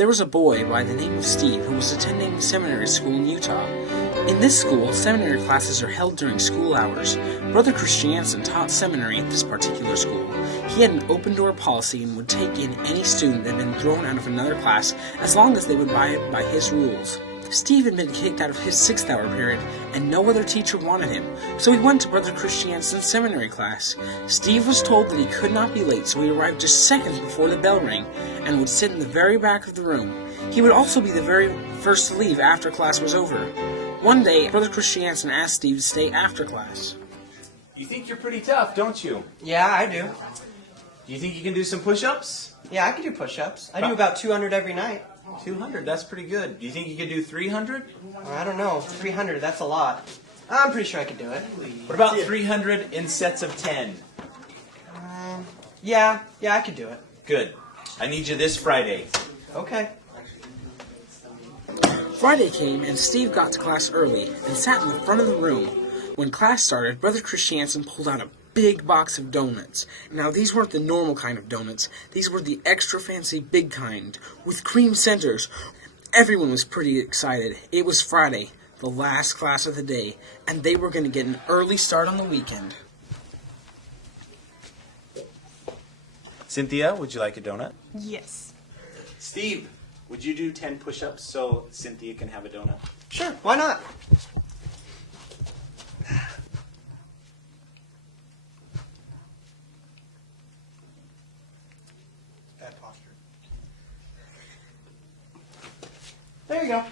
There was a boy by the name of Steve who was attending seminary school in Utah. In this school, seminary classes are held during school hours. Brother Christiansen taught seminary at this particular school. He had an open-door policy and would take in any student that had been thrown out of another class as long as they would abide by his rules. Steve had been kicked out of his 6th hour period, and no other teacher wanted him, so he went to Brother Christiansen's seminary class. Steve was told that he could not be late, so he arrived just seconds before the bell rang, and would sit in the very back of the room. He would also be the very first to leave after class was over. One day, Brother Christiansen asked Steve to stay after class. You think you're pretty tough, don't you? Yeah, I do. Do you think you can do some push-ups? Yeah, I can do push-ups. I do about 200 every night. 200, that's pretty good. Do you think you could do 300? I don't know. 300, that's a lot. I'm pretty sure I could do it. What about 300 in sets of 10? Yeah, I could do it. Good. I need you this Friday. Okay. Friday came, and Steve got to class early and sat in the front of the room. When class started, Brother Christiansen pulled out a big box of doughnuts. Now, these weren't the normal kind of doughnuts. These were the extra fancy big kind, with cream centers. Everyone was pretty excited. It was Friday, the last class of the day, and they were going to get an early start on the weekend. Cynthia, would you like a donut? Yes. Steve, would you do 10 push-ups so Cynthia can have a donut? Sure, why not? Bad posture. There you go.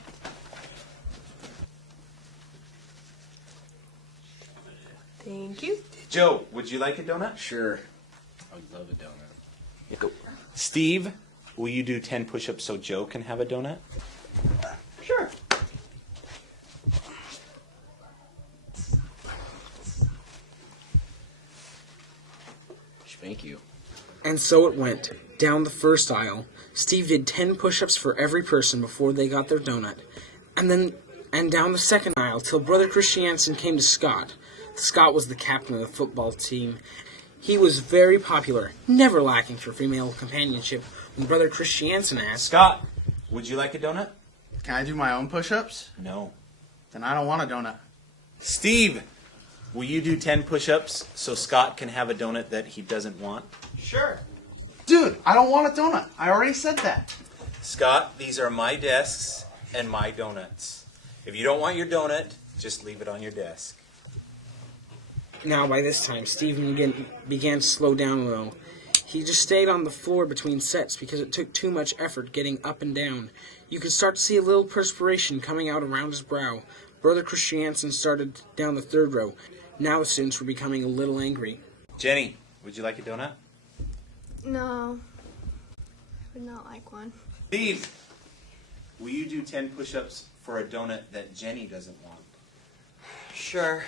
Thank you. Joe, would you like a donut? Sure. I would love a donut. Go. Steve, will you do 10 push-ups so Joe can have a donut? Sure. Thank you. And so it went. Down the first aisle, Steve did 10 push-ups for every person before they got their donut. And down the second aisle till Brother Christiansen came to Scott. Scott was the captain of the football team. He was very popular, never lacking for female companionship. When Brother Christiansen asked, Scott, would you like a donut? Can I do my own push-ups? No. Then I don't want a donut. Steve, will you do 10 push-ups so Scott can have a donut that he doesn't want? Sure. Dude, I don't want a donut. I already said that. Scott, these are my desks and my donuts. If you don't want your donut, just leave it on your desk. Now by this time, Stephen began to slow down a little. He just stayed on the floor between sets because it took too much effort getting up and down. You could start to see a little perspiration coming out around his brow. Brother Christiansen started down the third row. Now the students were becoming a little angry. Jenny, would you like a donut? No, I would not like one. Steve, will you do 10 push-ups for a donut that Jenny doesn't want? Sure.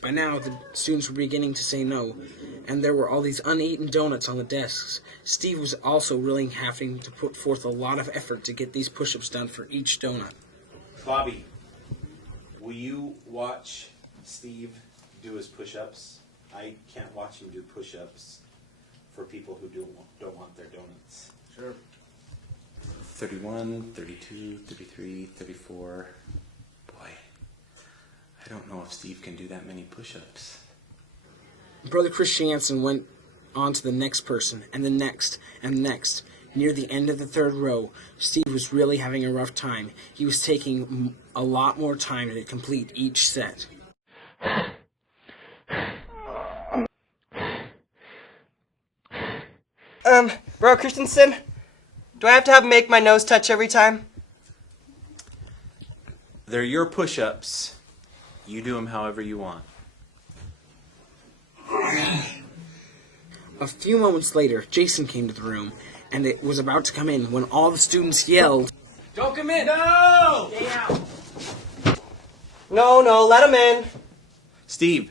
By now, the students were beginning to say no, and there were all these uneaten donuts on the desks. Steve was also really having to put forth a lot of effort to get these push-ups done for each donut. Bobby, will you watch Steve do his push-ups? I can't watch him do push-ups for people who don't want their donuts. Sure. 31, 32, 33, 34. Boy, I don't know if Steve can do that many push-ups. Brother Christiansen went on to the next person, and the next, and next. Near the end of the third row, Steve was really having a rough time. He was taking a lot more time to complete each set. Bro Christensen, do I have to make my nose touch every time? They're your push-ups. You do them however you want. A few moments later, Jason came to the room, and it was about to come in when all the students yelled, Don't come in! No! Stay out! No, let him in. Steve,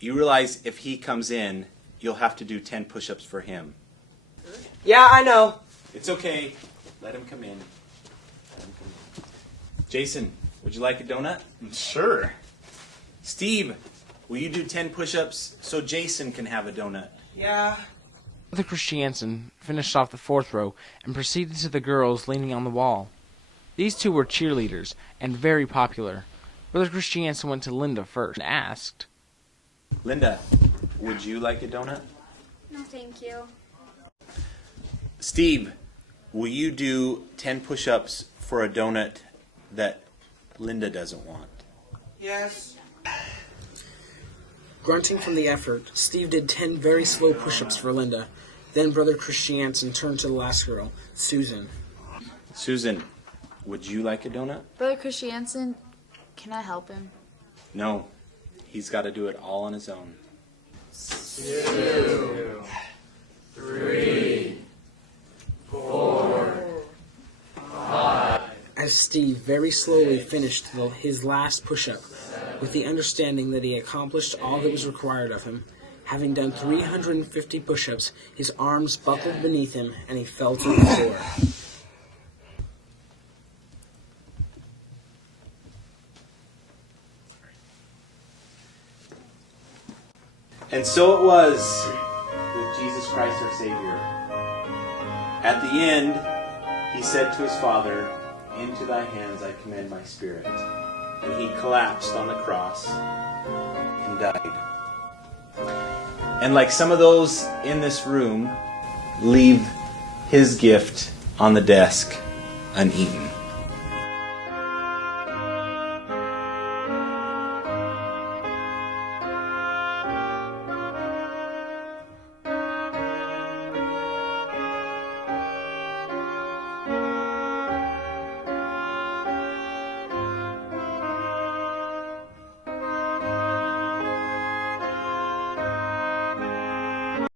you realize if he comes in, you'll have to do 10 push-ups for him. Yeah, I know. It's okay. Let him come in. Jason, would you like a donut? Sure. Steve, will you do 10 push-ups so Jason can have a donut? Yeah. Brother Christiansen finished off the fourth row and proceeded to the girls leaning on the wall. These two were cheerleaders and very popular. Brother Christiansen went to Linda first and asked, Linda, would you like a donut? No, thank you. Steve, will you do 10 push-ups for a donut that Linda doesn't want? Yes. Grunting from the effort, Steve did 10 very slow push-ups for Linda. Then Brother Christiansen turned to the last girl, Susan. Susan, would you like a donut? Brother Christiansen, can I help him? No, he's got to do it all on his own. As Steve very slowly finished his last push-up, with the understanding that he accomplished all that was required of him. Having done 350 push-ups, his arms buckled beneath him, and he fell to the floor. And so it was with Jesus Christ our Savior. At the end, he said to his Father, "Into thy hands I commend my spirit." And he collapsed on the cross and died. And like some of those in this room, leave his gift on the desk uneaten.